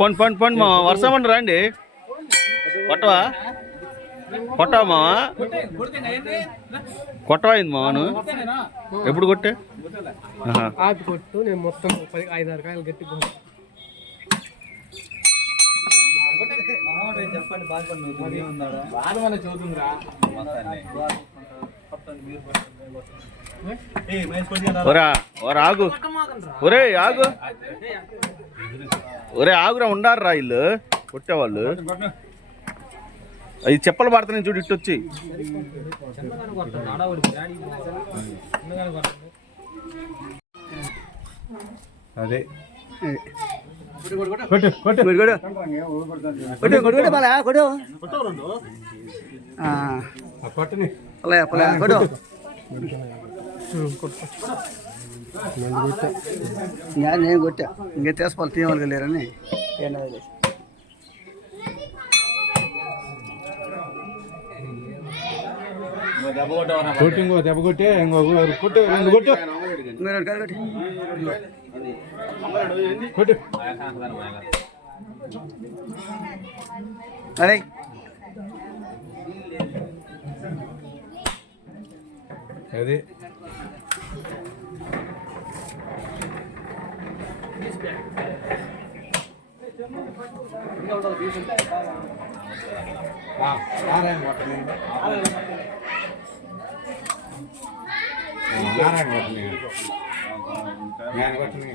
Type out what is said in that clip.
పండి పండి పండి మా వర్షం రండి? కొట్టవా? కొట్టవా మావా? కొట్టవా అయింది మావాను ఎప్పుడు కొట్టే. ఆపి కొట్టు నేను మొత్తం పది ఐదు ఆరు కాయలు గట్టి. ఒరా ఒరా ఆగు. ఒరే ఆగు. ఒరే ఆగురా ఉండారా వీళ్ళు కొట్టేవాళ్ళు. అవి చెప్పలు పడుతున్నాయి చూడు ఇటు వచ్చి. అదే. కొట్టు. కొట్టు కొట్టు కొట్టు కొట్టు బాలా కొట్టు ఆ, కొట్టని పలే పలే కొట్టు ఇంకా నేను కొట్టా ఇంకా తీసుకోవాలి తీయవాలి లేరని ఏంటది కొట్టి ఇంకో దెబ్బ కొట్టి ఇంకో కొట్టు రెండు కొట్టు మీరు కాదు కొట్టి కొట్టు అరే అది నారాయణ కొట్టని నారాయణ కొట్టని నేను కొట్టని